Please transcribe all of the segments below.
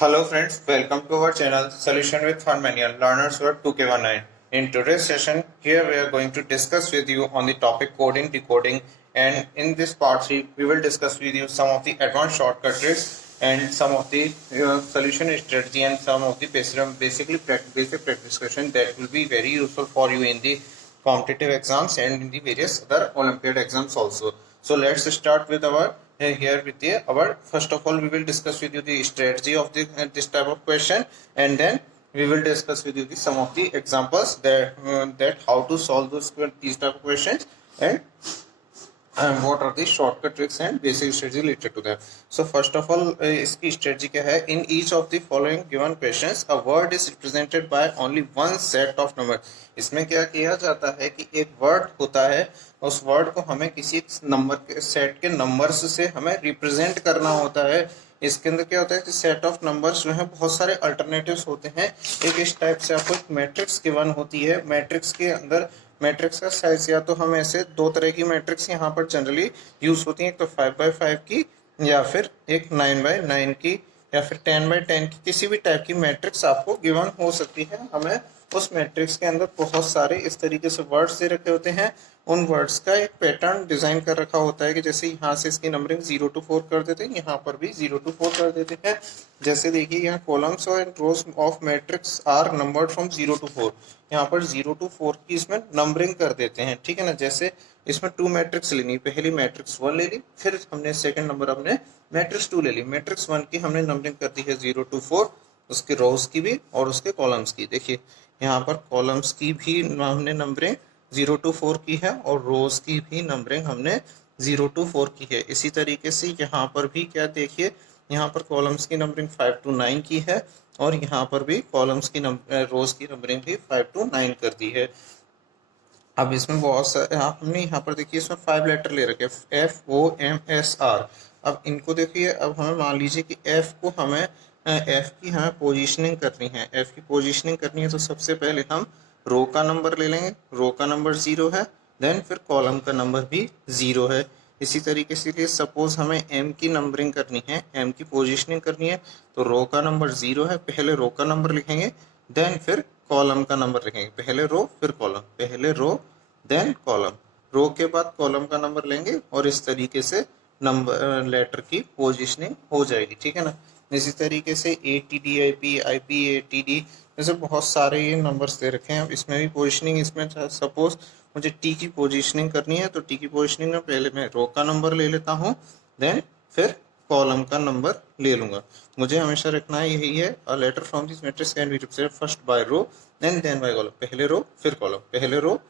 Hello friends, welcome to our channel Solution with Fun Manual Learners Word 2K19. In today's session, here we are going to discuss with you on the topic coding, decoding, and in this part 3, we will discuss with you some of the advanced shortcut tricks and some of the solution strategy and some of the basic practice question that will be very useful for you in the competitive exams and in the various other Olympiad exams also. So let's start with our here with the our first of all we will discuss with you the strategy of the this type of question, and then we will discuss with you the some of the examples that how to solve these type of questions, and what are the shortcut tricks and basic strategy related to them. So first of all इसकी strategy क्या है? In each of the following given questions a word is represented by only one set of number. इसमें क्या किया जाता है कि एक वर्ड होता है, उस वर्ड को हमें किसी नंबर के सेट के नंबर्स से हमें रिप्रेजेंट करना होता है. इसके अंदर क्या होता है कि सेट ऑफ नंबर्स जो है बहुत सारे अल्टरनेटिव्स होते हैं. एक इस टाइप से आपको एक मैट्रिक्स गिवन होती है. मैट्रिक्स के अंदर मैट्रिक्स का साइज या तो हम ऐसे दो तरह की मैट्रिक्स यहाँ पर जनरली यूज होती है, एक तो 5x5 की या फिर एक 9x9 की या फिर 10x10 की. किसी भी टाइप की मैट्रिक्स आपको गिवन हो सकती है. हमें उस मैट्रिक्स के अंदर बहुत सारे इस तरीके से वर्ड्स दे रखे होते हैं. उन वर्ड्स का एक पैटर्न डिजाइन कर रखा होता है कि जैसे यहाँ से इसकी नंबरिंग 0 to 4 कर देते हैं, यहाँ पर भी 0 to 4 कर देते हैं. जैसे देखिए यहाँ columns and rows of matrix are numbered from 0 to 4. यहाँ पर 0 to 4 की इसमें नंबरिंग कर देते हैं. ठीक है ना. जैसे इसमें 2 मैट्रिक्स लेनी, पहली मैट्रिक्स 1 ले ली, फिर हमने सेकंड नंबर हमने मैट्रिक्स 2 ले ली. मैट्रिक्स 1 की हमने नंबरिंग कर दी है 0 to 4, उसके रोज की भी और उसके कॉलम्स की. देखिए यहाँ पर कॉलम्स की भी हमने नंबरिंग 0 to 4 की है और रोज की भी नंबरिंग हमने 0 to 4 की है. इसी तरीके से यहाँ पर भी क्या देखिए, यहाँ पर कॉलम्स की नंबरिंग 5 to 9 की है और यहाँ पर भी कॉलम्स की रोज की नंबरिंग भी 5 to 9 कर दी है. अब इसमें बहुत सारे हमने यहाँ पर देखिए इसमें 5 लेटर ले रखे FOMSR. अब इनको देखिए, अब हमें मान लीजिए कि F को हमें F की हमें पोजीशनिंग करनी है. F की पोजीशनिंग करनी है तो सबसे पहले हम रो का नंबर ले लेंगे. रो का नंबर 0 है, देन फिर कॉलम का नंबर भी 0 है. इसी तरीके से सपोज हमें M की नंबरिंग करनी है, M की पोजीशनिंग करनी है, तो रो का नंबर 0 है, पहले रो का नंबर लिखेंगे, देन फिर कॉलम का नंबर लिखेंगे. पहले रो फिर कॉलम, पहले रो देन कॉलम, रो के बाद कॉलम का नंबर लेंगे और इस तरीके से नंबर लेटर की पोजीशनिंग हो जाएगी. ठीक है ना. इसी तरीके से ATD IP ATD जैसे बहुत सारे ये नंबर्स दे रखे हैं. अब इसमें भी पोजीशनिंग, इसमें सपोज मुझे T की पोजीशनिंग करनी है तो T की पोजीशनिंग में पहले मैं रो का नंबर ले लेता हूँ, देन फिर कॉलम का नंबर ले लूंगा. मुझे हमेशा रखना है यही है, a letter from this matrix can be represented first by row then by column. पहले रो फिर कॉलम, पहले रो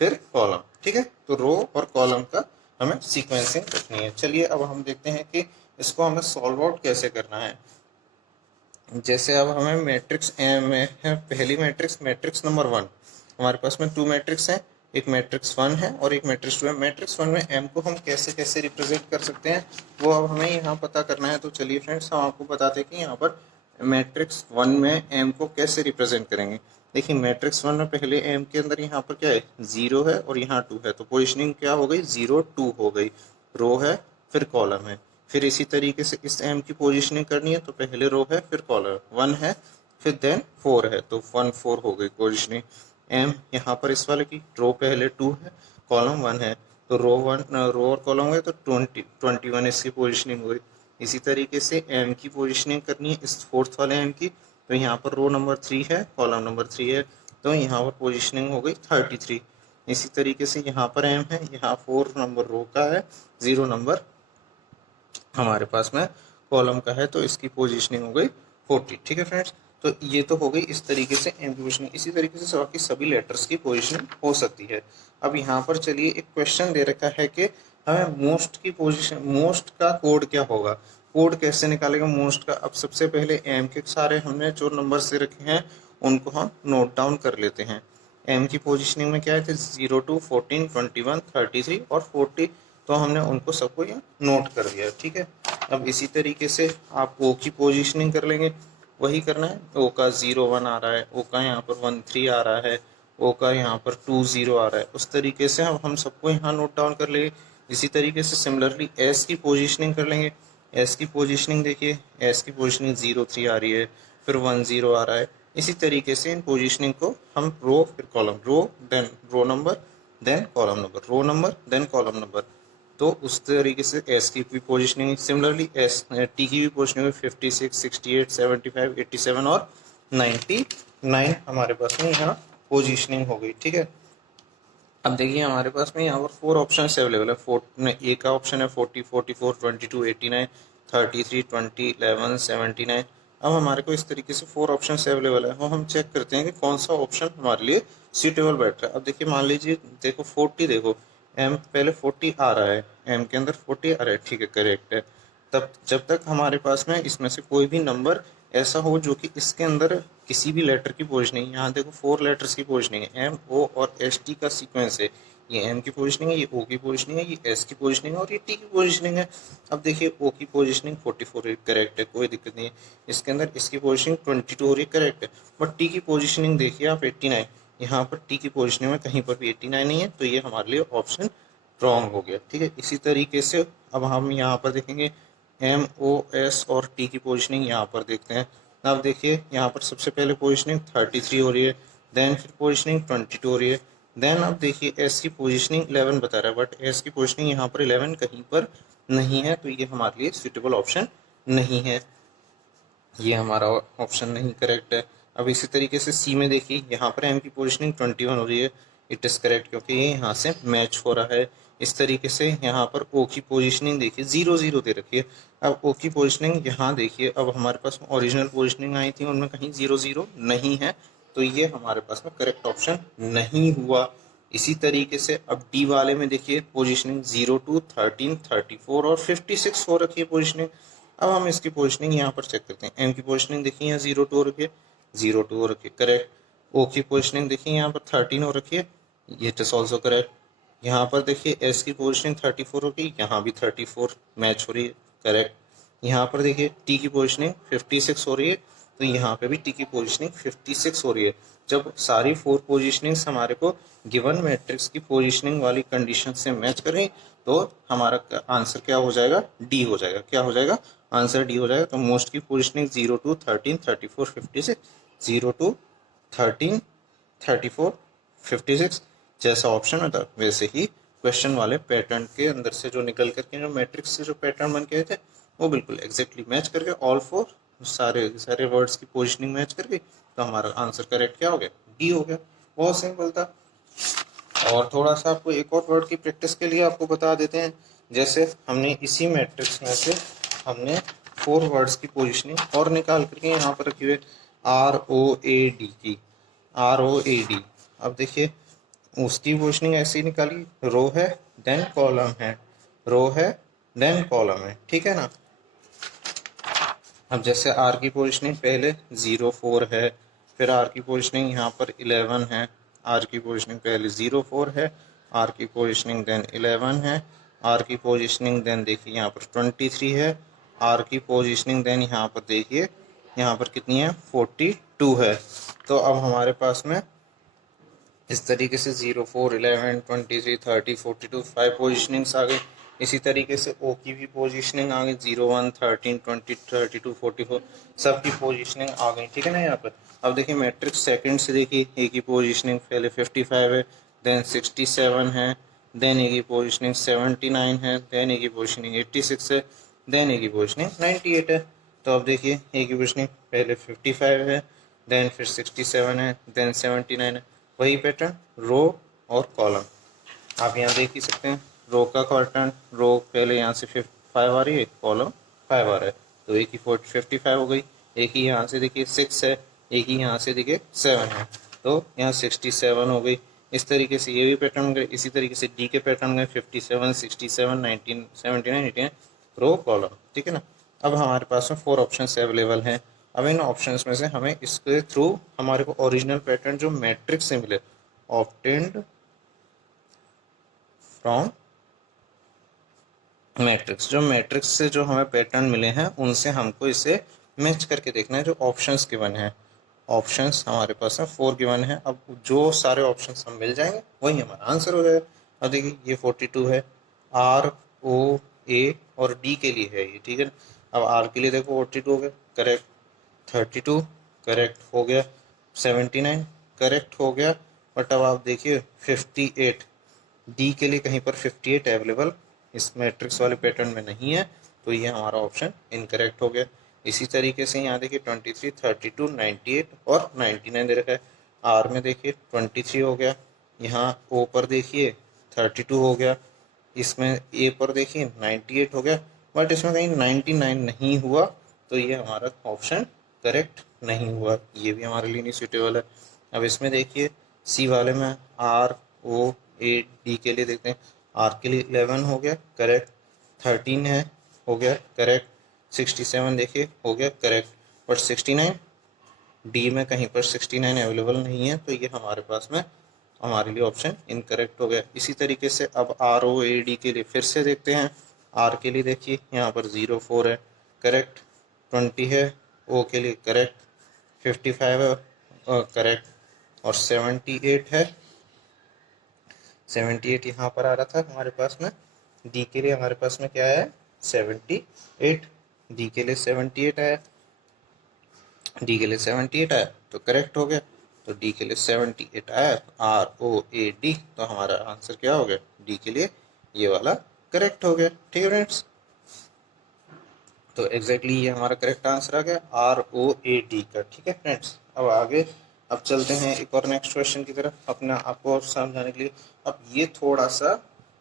फिर कॉलम. ठीक है. तो रो और कॉलम का हमें सीक्वेंसिंग रखनी है. चलिए अब हम देखते हैं कि इसको हमें सॉल्व आउट कैसे करना है. जैसे अब हमें मैट्रिक्स में है, पहली मैट्रिक्स मैट्रिक्स नंबर 1, हमारे पास में 2 मैट्रिक्स हैं, एक मैट्रिक्स 1 है और एक मैट्रिक्स 2 है. मैट्रिक्स 1 में M को हम कैसे कैसे रिप्रेजेंट कर सकते हैं वो अब हमें यहाँ पता करना है. तो चलिए फ्रेंड्स हम आपको बताते हैं कि यहाँ पर मैट्रिक्स 1 में M को कैसे रिप्रेजेंट करेंगे. देखिए मैट्रिक्स 1 में पहले M के अंदर यहाँ पर क्या है 0 है और यहाँ 2 है, तो पोजिशनिंग क्या हो गई 0 2 हो गई. रो है फिर कॉलम है. फिर इसी तरीके से इस M की पोजीशनिंग करनी है तो पहले रो है फिर कॉलम, 1 है फिर देन 4 है, तो 1 4 हो गई पोजीशनिंग. M यहाँ पर इस वाले की रो पहले 2 है कॉलम 1 है, तो रो और कॉलम गए तो 21 इसकी पोजीशनिंग हो गई. इसी तरीके से M की पोजीशनिंग करनी है इस फोर्थ वाले M की, तो यहाँ पर रो नंबर 3 है कॉलम नंबर 3 है, तो यहाँ पर पोजीशनिंग हो गई 33. इसी तरीके से यहाँ पर M है, यहाँ 4 नंबर रो का है, 0 नंबर हमारे पास में कॉलम का है, तो इसकी पोजीशनिंग हो गई 40. ठीक है फ्रेंड्स. तो ये तो हो गई इस तरीके से M की पोजीशनिंग. इसी तरीके से बाकी सभी लेटर्स की पोजीशनिंग हो सकती है. अब यहाँ पर चलिए एक क्वेश्चन दे रखा है कि हमें मोस्ट की पोजीशन, मोस्ट का कोड क्या होगा, कोड कैसे निकालेगा मोस्ट का. अब सबसे पहले M के सारे हमने जो नंबर्स दे रखे हैं उनको हम नोट डाउन कर लेते हैं. M की पोजीशनिंग में क्या है 0 to 14 21 33 और 40, तो हमने उनको सबको यहाँ नोट कर दिया. ठीक है. अब इसी तरीके से आप O की पोजीशनिंग कर लेंगे, वही करना है. O का 0 1 आ रहा है, O का यहाँ पर 1 3 आ रहा है, O का यहाँ पर 2 0 आ रहा है. उस तरीके से हम सबको यहाँ नोट डाउन कर लेंगे. इसी तरीके से सिमिलरली S की पोजीशनिंग कर लेंगे. एस की पोजीशनिंग देखिए, एस की पोजीशनिंग 0 3 आ रही है, फिर 1 0 आ रहा है। इसी तरीके से इन पोजीशनिंग को हम रो फिर column, row then row number then column number, row number then column number, तो उस तरीके से एस की भी पोजीशनिंग, सिमिलरली एस टी की भी पोजीशनिंग 56 68 75 87 और 99 हमारे पास में यहाँ पोजीशनिंग हो गई। ठीक है, अब देखिए हमारे पास में यहाँ पर 4 ऑप्शन अवेलेबल है। ए का ऑप्शन है 40 44 22 89 33 20 11 79। अब हमारे को इस तरीके से 4 ऑप्शन अवेलेबल है, वो हम चेक करते हैं कि कौन सा ऑप्शन हमारे लिए सूटेबल बैठ रहा है। अब देखिए मान लीजिए, देखो 40, देखो एम पहले 40 आ रहा है, एम के अंदर 40 आ रहा है, ठीक है करेक्ट है। तब जब तक हमारे पास में इसमें से कोई भी नंबर ऐसा हो जो कि इसके अंदर किसी भी लेटर की पोजीशनिंग, यहाँ देखो 4 लेटर्स की पोजीशनिंग है, एम ओ और एस टी का सीक्वेंस है, ये एम की पोजीशनिंग है, ये ओ की पोजीशनिंग है, ये एस की पोजीशनिंग है और ये टी की पोजीशनिंग है। अब देखिए ओ की पोजीशनिंग 44 करेक्ट है, कोई दिक्कत नहीं है। इसके अंदर इसकी पोजीशनिंग 22 हो रही है, करेक्ट है। बट टी की पोजीशनिंग देखिए आप 89, यहाँ पर टी की पोजीशनिंग में कहीं पर भी 89 नहीं है, तो ये हमारे लिए ऑप्शन रॉन्ग हो गया। ठीक है, इसी तरीके से अब हम यहाँ पर देखेंगे एम ओ एस और टी की पोजीशनिंग, यहाँ पर देखते हैं। अब देखिए यहाँ पर सबसे पहले पोजीशनिंग 33 हो रही है, देन फिर पोजीशनिंग 22 हो रही है, देन अब देखिए एस की पोजीशनिंग 11 बता रहा है, बट एस की पोजीशनिंग यहाँ पर 11 कहीं पर नहीं है, तो ये हमारे लिए सुटेबल ऑप्शन नहीं है, ये हमारा ऑप्शन नहीं करेक्ट है। अब इसी तरीके से सी में देखिए, यहाँ पर एम की पोजीशनिंग 21 हो रही है, इट इज़ करेक्ट क्योंकि ये यहाँ से मैच हो रहा है। इस तरीके से यहाँ पर ओ की पोजीशनिंग देखिए 0 0 दे रखी है। अब ओ की पोजीशनिंग यहाँ देखिए, अब हमारे पास ओरिजिनल पोजीशनिंग आई थी उनमें कहीं 0 0 नहीं है, तो ये हमारे पास में करेक्ट ऑप्शन नहीं हुआ। इसी तरीके से अब डी वाले में देखिए पोजीशनिंग 0 2 13 34 और 56 हो रखी है पोजीशनिंग। अब हम इसकी पोजीशनिंग यहाँ पर चेक करते हैं। एम की पोजीशनिंग देखिए यहाँ 0 2 हो रखी है, 0 2 हो रखी है, करेक्ट। ओ की पोजीशनिंग देखिए यहाँ पर 13 हो रखी है, ये इट इज ऑल्सो करेक्ट। यहाँ पर देखिए एस की पोजीशनिंग 34 हो रही है, यहाँ भी 34 मैच हो रही है, करेक्ट। यहाँ पर देखिए टी की पोजीशनिंग 56 हो रही है, तो यहाँ पे भी टी की पोजीशनिंग 56 हो रही है। जब सारी 4 पोजीशनिंग्स हमारे को गिवन मैट्रिक्स की पोजीशनिंग वाली कंडीशन से मैच करें, तो हमारा आंसर क्या हो जाएगा, डी हो जाएगा। क्या हो जाएगा, आंसर डी हो जाएगा। तो मोस्ट की पोजीशनिंग 0 2 13 34 56, 0 2 13 34 56, जैसा ऑप्शन में था वैसे ही क्वेश्चन वाले पैटर्न के अंदर से जो निकल करके जो मैट्रिक्स से जो पैटर्न बन के थे वो बिल्कुल एग्जैक्टली मैच करके ऑल 4 सारे सारे वर्ड्स की पोजीशनिंग मैच कर गई, तो हमारा आंसर करेक्ट क्या हो गया, डी हो गया। बहुत सिंपल था। और थोड़ा सा आपको एक और वर्ड की प्रैक्टिस के लिए आपको बता देते हैं। जैसे हमने इसी मैट्रिक्स में से हमने 4 वर्ड्स की पोजीशनिंग और निकाल करके यहाँ पर रखी हुई आर ओ ए डी की, आर ओ ए डी। अब देखिए उसकी पोजीशनिंग ऐसी निकाली, रो है देन कॉलम है, रो है देन कॉलम है, ठीक है ना। अब जैसे आर की पोजीशनिंग पहले 0 4 है, फिर आर की पोजीशनिंग यहाँ पर 11 है, आर की पोजीशनिंग पहले 0 4 है, आर की पोजीशनिंग देन 11 है, आर की पोजीशनिंग देन देखिए यहाँ पर 23 है, आर की पोजीशनिंग देन यहाँ पर देखिए यहाँ पर कितनी है 42 है। तो अब हमारे पास में इस तरीके से 0 4 11 23 30 42 5 पोजिशनिंग्स आ गई। इसी तरीके से ओ की भी पोजीशनिंग आ गई 0 1 13 20 32 44 सबकी पोजीशनिंग आ गई, ठीक है ना। यहाँ पर अब देखिए मैट्रिक्स सेकंड से देखिए, ए की पोजीशनिंग पहले 55 है, देन 67 है, देन ए की पोजीशनिंग 79 है, देन ए की पोजीशनिंग 86 है, देन ए की पोजीशनिंग 98 है। तो अब देखिए ए की पोजीशनिंग पहले 55 है, देन फिर 67 है, देन 79 है। वही पैटर्न रो और कॉलम आप यहाँ देख ही सकते हैं। रो का पैटर्न, रो पहले यहाँ से 5 आ रही है, कॉलम 5 आ रहा है, तो एक ही 55 हो गई। एक ही यहाँ से देखिए 6 है, एक ही यहाँ से देखिए 7 है, तो यहाँ 67 हो गई। इस तरीके से ये भी पैटर्न गए। इसी तरीके से डी के पैटर्न गए 57 67 19 79 18 रो कॉलम, ठीक है ना। अब हमारे पास में 4 ऑप्शन अवेलेबल हैं। अब इन ऑप्शंस में से हमें इसके थ्रू हमारे को ओरिजिनल पैटर्न जो मैट्रिक्स से मिले, ऑब्टेन्ड फ्रॉम मैट्रिक्स, जो मैट्रिक्स से जो हमें पैटर्न मिले हैं उनसे हमको इसे मैच करके देखना है। जो ऑप्शंस गिवन है, ऑप्शंस हमारे पास में 4 गिवन है। अब जो सारे ऑप्शंस हम मिल जाएंगे वही हमारा आंसर हो जाएगा। अब देखिए ये 42 है, आर ओ ए और डी के लिए है ये, ठीक है। अब आर के लिए देखो 42 हो गया, करेक्ट। 32 करेक्ट हो गया। 79 करेक्ट हो गया। बट अब आप देखिए 58, डी के लिए कहीं पर 58 अवेलेबल इस मैट्रिक्स वाले पैटर्न में नहीं है, तो ये हमारा ऑप्शन इनकरेक्ट हो गया। इसी तरीके से यहाँ देखिए 23, 32, 98 और 99 दे रखा है। आर में देखिए 23 हो गया, यहाँ ओ पर देखिए 32 हो गया, इसमें ए पर देखिए 98 हो गया, बट इसमें कहीं 99 नहीं हुआ, तो ये हमारा ऑप्शन करेक्ट नहीं हुआ, ये भी हमारे लिए नहीं सुटेबल है। अब इसमें देखिए सी वाले में आर ओ ए डी के लिए देखते हैं। आर के लिए 11 हो गया, करेक्ट। 13 है, हो गया, करेक्ट। 67 देखिए हो गया, करेक्ट। बट 69 डी में कहीं पर 69 अवेलेबल नहीं है, तो ये हमारे पास में हमारे लिए ऑप्शन इनकरेक्ट हो गया। इसी तरीके से अब आर ओ ए डी के लिए फिर से देखते हैं। आर के लिए देखिए यहाँ पर 04 है, करेक्ट। 20 है, ओ के लिए करेक्ट। 55 है, करेक्ट। और 78 है, 78 यहाँ पर आ रहा था हमारे पास में। डी के लिए हमारे पास में क्या है, 78, डी के लिए 78 आया, डी के लिए 78 आया तो करेक्ट हो गया, तो डी के लिए 78 आया, आर ओ ए डी, तो हमारा आंसर क्या हो गया, डी के लिए ये वाला करेक्ट हो गया, ठीक है फ्रेंड्स। तो एग्जैक्टली ये हमारा करेक्ट आंसर आ गया आर ओ ए डी का, ठीक है फ्रेंड्स। अब आगे अब चलते हैं एक और नेक्स्ट क्वेश्चन की तरफ अपना आपको और समझाने के लिए। अब ये थोड़ा सा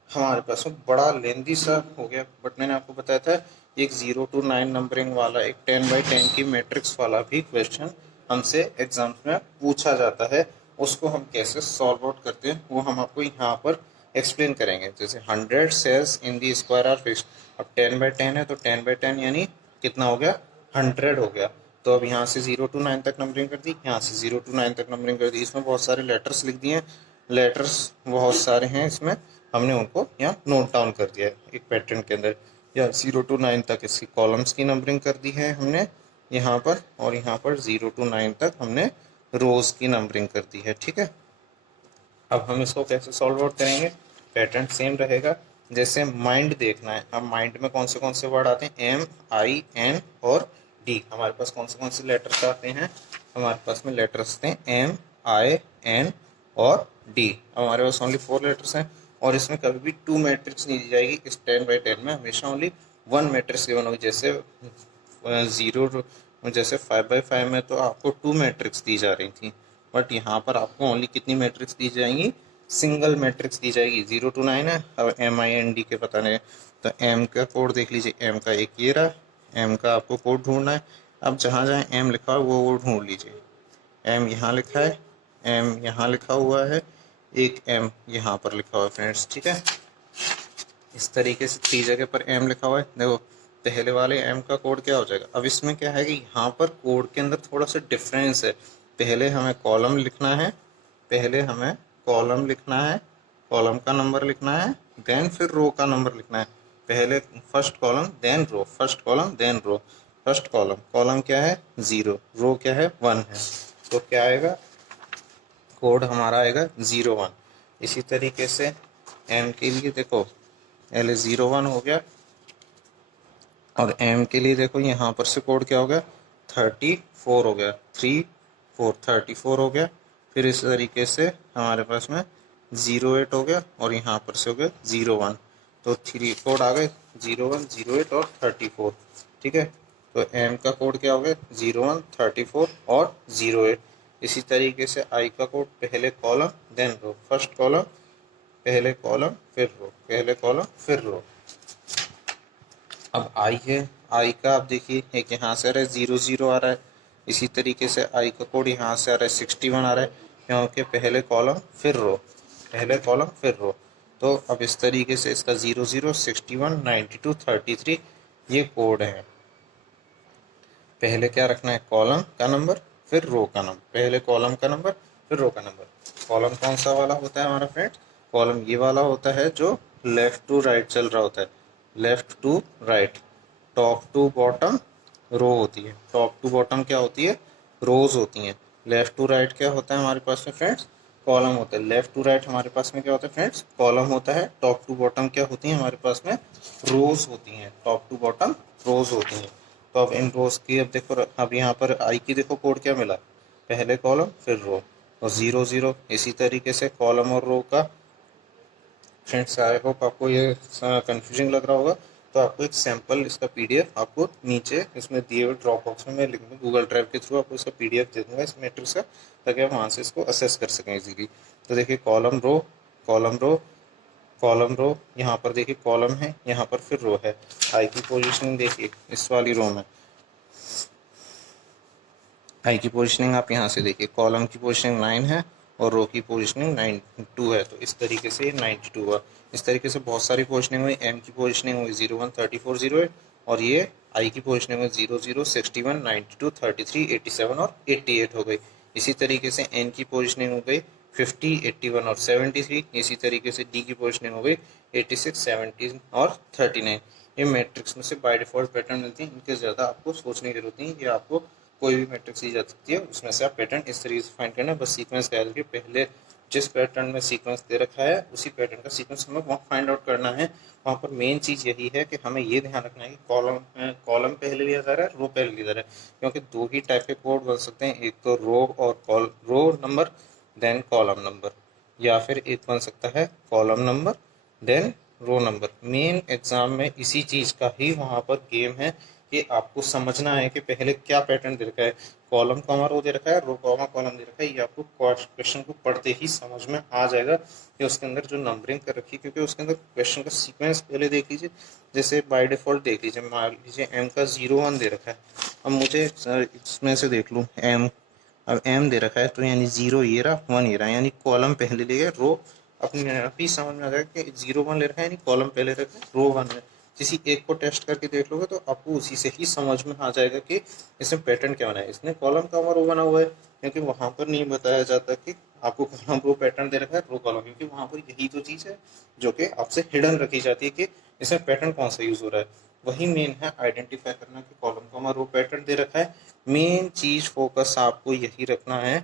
हमारे पास में बड़ा लेंदी सा हो गया, बट मैंने आपको बताया था एक 0 to 9 नंबरिंग वाला एक 10 by 10 की मैट्रिक्स वाला भी क्वेश्चन हमसे एग्जाम्स में पूछा जाता है, उसको हम कैसे सॉल्व आउट करते हैं वो हम आपको यहाँ पर एक्सप्लेन करेंगे। जैसे 100 cells in the square are fixed, अब 10 by 10 है तो 10 by 10 यानी कितना हो गया, 100 हो गया। तो अब यहाँ से 0 to 9 तक नंबरिंग कर दी, यहाँ से 0 to 9 तक नंबरिंग कर दी। इसमें बहुत सारे लेटर्स लिख दिए, लेटर्स बहुत सारे हैं इसमें, हमने उनको यहाँ नोट डाउन कर दिया है एक पैटर्न के अंदर। या 0 to 9 तक इसकी कॉलम्स की नंबरिंग कर दी है हमने यहाँ पर, और यहाँ पर 0 to 9 तक हमने रोज की नंबरिंग कर दी है, ठीक है। अब हम इसको कैसे सॉल्व आउट करेंगे, पैटर्न सेम रहेगा। जैसे माइंड देखना है, अब माइंड में कौन से वर्ड आते हैं, एम आई एन और डी। हमारे पास कौन से लेटर्स आते हैं, हमारे पास में लेटर्स आते हैं एम आई एन और डी। अब हमारे पास ओनली 4 लेटर्स हैं, और इसमें कभी भी 2 मैट्रिक्स नहीं दी जाएगी। इस 10 by 10 में हमेशा ओनली 1 मैट्रिक्स गिवन होगी। जैसे 5 by 5 में तो आपको 2 मैट्रिक्स दी जा रही थी, बट यहाँ पर आपको ओनली कितनी मैट्रिक्स दी जाएंगी, सिंगल मैट्रिक्स दी जाएगी। 0 to 9 है, अब एम आई एन डी के पता नहीं, तो एम का कोड देख लीजिए, एम का एक ये रहा, एम का आपको कोड ढूंढना है। अब जहाँ जहाँ एम लिखा है वो ढूंढ लीजिए। एम यहाँ लिखा है, एम यहाँ लिखा हुआ है, एक एम यहाँ पर लिखा हुआ है फ्रेंड्स, ठीक है। इस तरीके से 3 जगह पर एम लिखा हुआ है। देखो पहले वाले एम का कोड क्या हो जाएगा, अब इसमें क्या है कि यहाँ पर कोड के अंदर थोड़ा सा डिफरेंस है। पहले हमें कॉलम लिखना है, पहले हमें कॉलम लिखना है, कॉलम का नंबर लिखना है, देन फिर रो का नंबर लिखना है। पहले फर्स्ट कॉलम देन रो, फर्स्ट कॉलम देन रो। फर्स्ट कॉलम, कॉलम क्या है 0, रो क्या है 1 है, तो क्या आएगा, कोड हमारा आएगा 01। इसी तरीके से एम के लिए देखो पहले 01 हो गया, और एम के लिए देखो यहाँ पर से कोड क्या हो गया 34 हो गया, 34 हो गया। फिर इस तरीके से हमारे पास में 08 हो गया, और यहाँ पर से हो गया 01, तो 3 कोड आ गए 01, 08 और 34, ठीक है। तो एम का कोड क्या हो गया 01, 34 और 08। इसी तरीके से आई का कोड पहले कॉलम देन रो, फर्स्ट कॉलम पहले कॉलम फिर रो, पहले कॉलम फिर रो। अब आई है, आई का आप देखिए एक यहाँ से आ रहा है 00 आ रहा है, इसी तरीके से आई का कोड यहाँ से आ रहा है 61 आ रहा है, क्योंकि पहले कॉलम फिर रो, पहले कॉलम फिर रो। तो अब इस तरीके से इसका 00, 61, 92, 33 ये कोड है। पहले क्या रखना है, कॉलम का नंबर फिर रो का नंबर, पहले कॉलम का नंबर फिर रो का नंबर। कॉलम कौन सा वाला होता है हमारा फ्रेंड्स, कॉलम ये वाला होता है जो लेफ्ट टू राइट चल रहा होता है, left to right. Top to bottom row होती है, टॉप टू बॉटम क्या होती है, रोज होती हैं। लेफ्ट टू राइट क्या होता है हमारे पास में फ्रेंड्स, कॉलम होता है। लेफ्ट टू राइट हमारे पास में क्या होता है फ्रेंड्स, कॉलम होता है। टॉप टू बॉटम क्या होती है हमारे पास में, रोज होती हैं। टॉप टू बॉटम रोज होती हैं। तो अब इन रोज की अब देखो, अब यहाँ पर आई की देखो कोड क्या मिला, पहले कॉलम फिर रो और 0 0। इसी तरीके से कॉलम और रो का फ्रेंड्स, आई होप आपको ये कंफ्यूजिंग लग रहा होगा। तो आपको एक सैंपल इसका पीडीएफ आपको नीचे इसमें दिए हुए ड्रॉप बॉक्स में मैं लिख दूँ, गूगल ड्राइव के थ्रू आपको इसका पीडीएफ दे दूंगा इस मैट्रिक्स का, ताकि आप वहाँ से इसको असेस कर सकें इजीली। तो देखिए column row, column row, column row, यहाँ पर देखिए कॉलम है, यहाँ पर फिर रो है। आई की पोजिशनिंग देखिए इस वाली रो में, आई की पोजिशनिंग आप यहाँ से देखिए, कॉलम की पोजिशनिंग 9 है और रो की पोजिशनिंग 92 है। तो इस तरीके से 92 हुआ। इस तरीके से बहुत सारी पोजिशनिंग हुई। एम की पोजिशनिंग हुई 01 34 08 और ये आई की पोजिशनिंग हुई 00 61 92 33 87 और 88 हो गई। इसी तरीके से एन की पोजिशनिंग हो गई 50 81 और 73। इसी तरीके से डी की पोजिशनिंग हो गई 86 17 और 39। ये मैट्रिक्स में से बाय डिफॉल्ट पैटर्न मिलती है, इनके ज़्यादा आपको सोचने की जरूरत नहीं है। ये आपको कोई भी मैट्रिक्स दी जा सकती है, उसमें से आप पैटर्न इस तरीके से फाइंड करना है। बस सीक्वेंस याद रखिए, पहले जिस पैटर्न में सीक्वेंस दे रखा है उसी पैटर्न का सीक्वेंस हमें वहाँ फाइंड आउट करना है। वहाँ पर मेन चीज़ यही है कि हमें ये ध्यान रखना है कि कॉलम पहले लिया जा रहा है, रो पहले लिया जा रहा है, क्योंकि दो ही टाइप के कोड बन सकते हैं। एक तो रो और row number then column number, या फिर एक बन सकता है column number then row number. Main exam में इसी चीज़ का ही वहाँ पर गेम है कि आपको समझना है कि पहले क्या पैटर्न दे रखा है, कॉलम कॉमा रो दे रखा है, रो कॉमा कॉलम दे रखा है। ये आपको क्वेश्चन को पढ़ते ही समझ में आ जाएगा कि उसके अंदर जो नंबरिंग कर रखी है, क्योंकि उसके अंदर क्वेश्चन का सीक्वेंस पहले देख लीजिए। जैसे बाय डिफॉल्ट देख लीजिए, मान लीजिए एम का 01 दे रखा है। अब मुझे इसमें से देख लूँ एम, अब एम दे रखा है तो यानी 0 ये रहा, 1 ये रहा, यानी कॉलम पहले ले गए, रो अपने आप ही समझ में आ जाएगा कि 0 1 ले रखा है, यानी कॉलम पहले रखा है, रो 1 है। किसी एक को टेस्ट करके देख लोगे तो आपको उसी से ही समझ में आ जाएगा कि इसमें पैटर्न क्या बना है। इसने कॉलम का रो बना हुआ है, क्योंकि वहां पर नहीं बताया जाता कि आपको कॉलम रो पैटर्न दे रखा है, रो कॉलम, क्योंकि वहां पर यही तो चीज है जो कि आपसे हिडन रखी जाती है कि इसमें पैटर्न कौन सा यूज हो रहा है। वही मेन है आइडेंटिफाई करना कि कॉलम कॉमा रो पैटर्न दे रखा है। मेन चीज फोकस आपको यही रखना है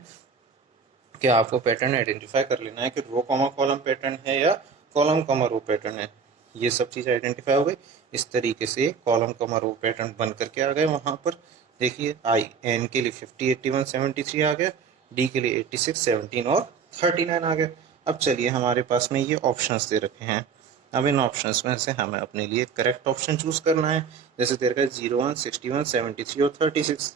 कि आपको पैटर्न आइडेंटिफाई कर लेना है कि रो कॉमा कॉलम पैटर्न है या कॉलम कॉमा रो पैटर्न है। ये सब चीज़ आइडेंटिफाई हो गई। इस तरीके से कॉलम कॉमा रो पैटर्न बन करके आ गए। वहाँ पर देखिए आई एन के लिए 50 81 73 आ गया, डी के लिए 86 17 और 39 आ गया। अब चलिए हमारे पास में ये ऑप्शंस दे रखे हैं। अब इन ऑप्शंस में से हमें अपने लिए करेक्ट ऑप्शन चूज करना है। जैसे दे रखा है 01 61 73 और 36,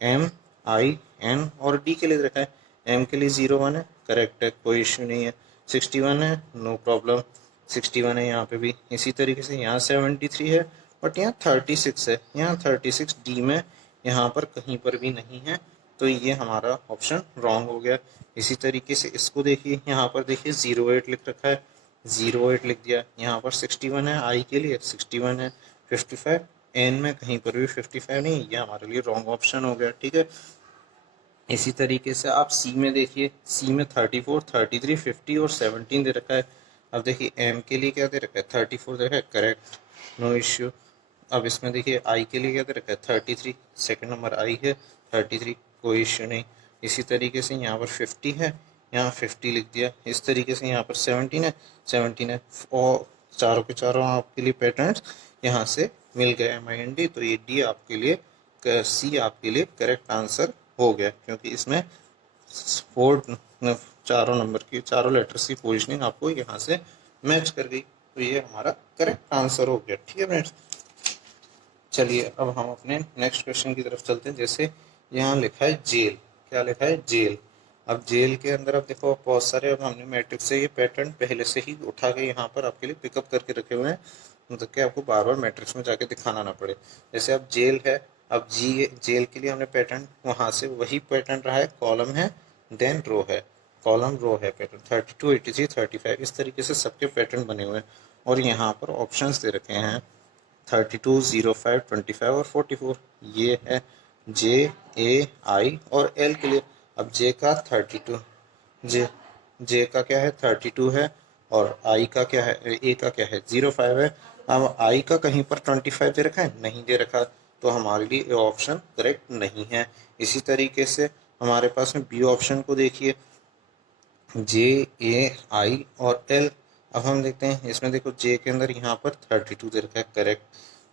एम आई एन और डी के लिए रखा है। एम के लिए 01 है, करेक्ट है, कोई इश्यू नहीं है। 61 है, नो प्रॉब्लम, 61 है यहाँ पे भी। इसी तरीके से यहाँ 73 है, बट यहाँ 36 है, यहाँ 36 डी में यहाँ पर कहीं पर भी नहीं है, तो ये हमारा ऑप्शन रॉन्ग हो गया। इसी तरीके से इसको देखिए, यहाँ पर देखिए 08 लिख रखा है, 08 लिख दिया। यहाँ पर 61 है, आई के लिए 61 है, 55 एन में कहीं पर भी 55 नहीं, ये हमारे लिए रॉन्ग ऑप्शन हो गया। ठीक है, इसी तरीके से आप सी में देखिए, सी में 34 33 50 और 17 दे रखा है। अब देखिए एम के लिए क्या दे रखा है, 34 दे रखा है, करेक्ट, नो इश्यू। अब इसमें देखिए आई के लिए क्या दे रखा है, 33, सेकंड नंबर आई है, 33, कोई इश्यू नहीं। इसी तरीके से यहाँ पर 50 है, यहाँ 50 लिख दिया। इस तरीके से यहाँ पर 17 है, 17 है, और चारों के चारों आपके लिए पैटर्न्स यहाँ से मिल गए MIND। तो ये डी आपके लिए, सी आपके लिए करेक्ट आंसर हो गया, क्योंकि इसमें 4 चारों नंबर की, चारों लेटर्स की पोजीशनिंग आपको यहाँ से मैच कर गई। तो ये हमारा करेक्ट आंसर हो गया। ठीक है फ्रेंड्स, चलिए अब हम अपने नेक्स्ट क्वेश्चन की तरफ चलते हैं। जैसे यहाँ लिखा है जेल, क्या लिखा है, जेल। अब जेल के अंदर अब देखो बहुत सारे, अब हमने मैट्रिक्स से ये पैटर्न पहले से ही उठा के यहाँ पर आपके लिए पिकअप करके रखे हुए हैं, मतलब कि आपको बार बार मैट्रिक्स में जाके दिखाना ना पड़े। जैसे अब जेल है, अब जेल के लिए हमने पैटर्न वहाँ से वही पैटर्न रहा है, कॉलम है देन रो है, कॉलम रो है पैटर्न 32 83 35, इस तरीके से सबके पैटर्न बने हुए हैं। और यहाँ पर ऑप्शंस दे रखे हैं 32 05 25 और 44। ये है जे ए आई और एल के लिए। अब जे का 32, जे का क्या है 32 है, और आई का क्या है, ए का क्या है 05 है। अब आई का कहीं पर 25 दे रखा है, नहीं दे रखा, तो हमारे लिए ये ऑप्शन करेक्ट नहीं है। इसी तरीके से हमारे पास में बी ऑप्शन को देखिए, जे, ए, आई और एल। अब हम देखते हैं इसमें, देखो जे के अंदर यहाँ पर 32 दे रखा है, करेक्ट।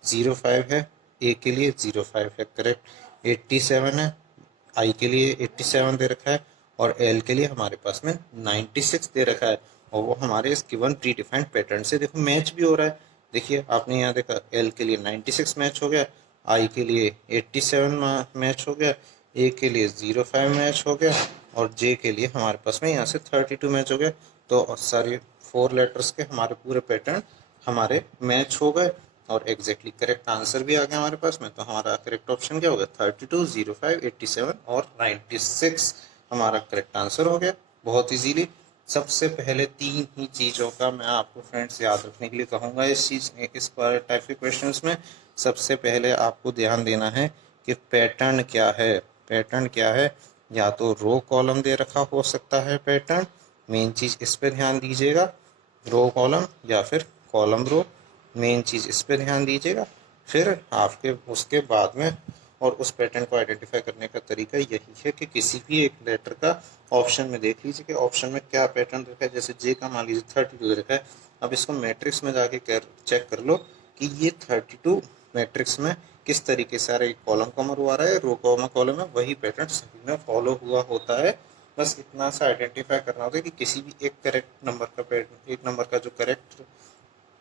05 है, ए के लिए 05 है, करेक्ट। 87 है, आई के लिए 87 दे रखा है, और एल के लिए हमारे पास में 96 दे रखा है, और वो हमारे इस गिवन प्री डिफाइंड पैटर्न से देखो मैच भी हो रहा है। देखिए आपने यहाँ देखा, एल के लिए 96 मैच हो गया, आई के लिए 87 मैच हो गया, ए के लिए 05 मैच हो गया, और जे के लिए हमारे पास में यहाँ से 32 मैच हो गया। तो सारे 4 लेटर्स के हमारे पूरे पैटर्न हमारे मैच हो गए, और एग्जैक्टली करेक्ट आंसर भी आ गया हमारे पास में। तो हमारा करेक्ट ऑप्शन क्या होगा, 32, 05, 87 और 96 हमारा करेक्ट आंसर हो गया, बहुत इजीली। सबसे पहले 3 ही चीज़ों का मैं आपको फ्रेंड्स याद रखने के लिए कहूँगा इस टाइप के क्वेश्चंस में। सबसे पहले आपको ध्यान देना है कि पैटर्न क्या है। पैटर्न क्या है, या तो रो कॉलम दे रखा हो सकता है पैटर्न, मेन चीज़ इस पे ध्यान दीजिएगा, रो कॉलम या फिर कॉलम रो, मेन चीज़ इस पे ध्यान दीजिएगा। फिर आपके उसके बाद में, और उस पैटर्न को आइडेंटिफाई करने का तरीका यही है कि किसी भी एक लेटर का ऑप्शन में देख लीजिए कि ऑप्शन में क्या पैटर्न रखा है। जैसे जे का मान लीजिए 32 रखा है, अब इसको मैट्रिक्स में जाके चेक कर लो कि ये 32 मैट्रिक्स में किस तरीके से आ रहा है, कॉलम कॉमा रो आ रहा है, रो कॉमा कॉलम है, वही पैटर्न सभी में फॉलो हुआ होता है। बस इतना सा आइडेंटिफाई करना होता है कि किसी भी एक करेक्ट नंबर का पैटर्न, एक नंबर का जो करेक्ट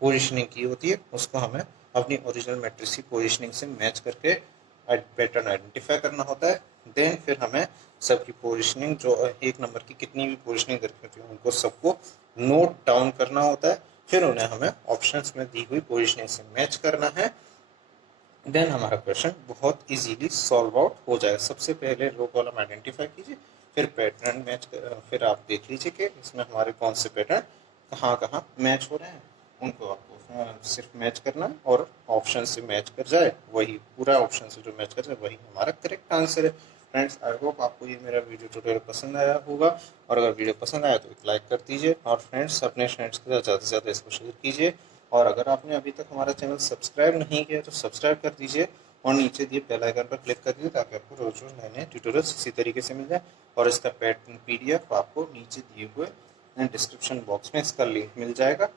पोजिशनिंग की होती है उसको हमें अपनी ओरिजिनल मैट्रिक्स की पोजिशनिंग से मैच करके पैटर्न आइडेंटिफाई करना होता है। देन फिर हमें सबकी पोजिशनिंग, जो एक नंबर की कितनी भी पोजिशनिंग दरकी होती है, उनको सबको नोट डाउन करना होता है। फिर उन्हें हमें ऑप्शंस में दी हुई पोजिशनिंग से मैच करना है। देन हमारा क्वेश्चन बहुत इजीली सॉल्व आउट हो जाएगा। सबसे पहले रो कॉलम आइडेंटिफाई कीजिए, फिर पैटर्न मैच, फिर आप देख लीजिए कि इसमें हमारे कौन से पैटर्न कहाँ कहाँ मैच हो रहे हैं, उनको आपको सिर्फ मैच करना है, और ऑप्शन से मैच कर जाए वही, पूरा ऑप्शन से जो मैच कर जाए वही हमारा करेक्ट आंसर है। फ्रेंड्स, आई होप आपको ये मेरा वीडियो ट्यूटोरियल पसंद आया होगा, और अगर वीडियो पसंद आया तो एक लाइक कर दीजिए, और फ्रेंड्स अपने फ्रेंड्स के साथ ज़्यादा से ज़्यादा इसको शेयर कीजिए। और अगर आपने अभी तक हमारा चैनल सब्सक्राइब नहीं किया तो सब्सक्राइब कर दीजिए, और नीचे दिए बेल आइकन पर क्लिक कर दीजिए, ताकि आपको रोज रोज नए नए ट्यूटोरियल्स इसी तरीके से मिल जाए। और इसका पैटर्न PDF आपको नीचे दिए हुए डिस्क्रिप्शन बॉक्स में इसका लिंक मिल जाएगा,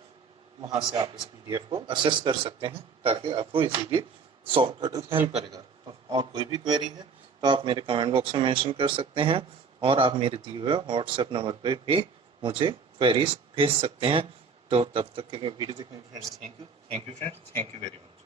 वहाँ से आप इस PDF को एक्सेस कर सकते हैं, ताकि आपको इजीली सॉल्व करने में हेल्प करेगा। तो और कोई भी क्वेरी है तो आप मेरे कमेंट बॉक्स में मेंशन कर सकते हैं, और आप मेरे दिए हुए व्हाट्सएप नंबर पर भी मुझे क्वेरीज भेज सकते हैं। तो तब तक के वीडियो देखने के friends, thank you friends, thank you very much.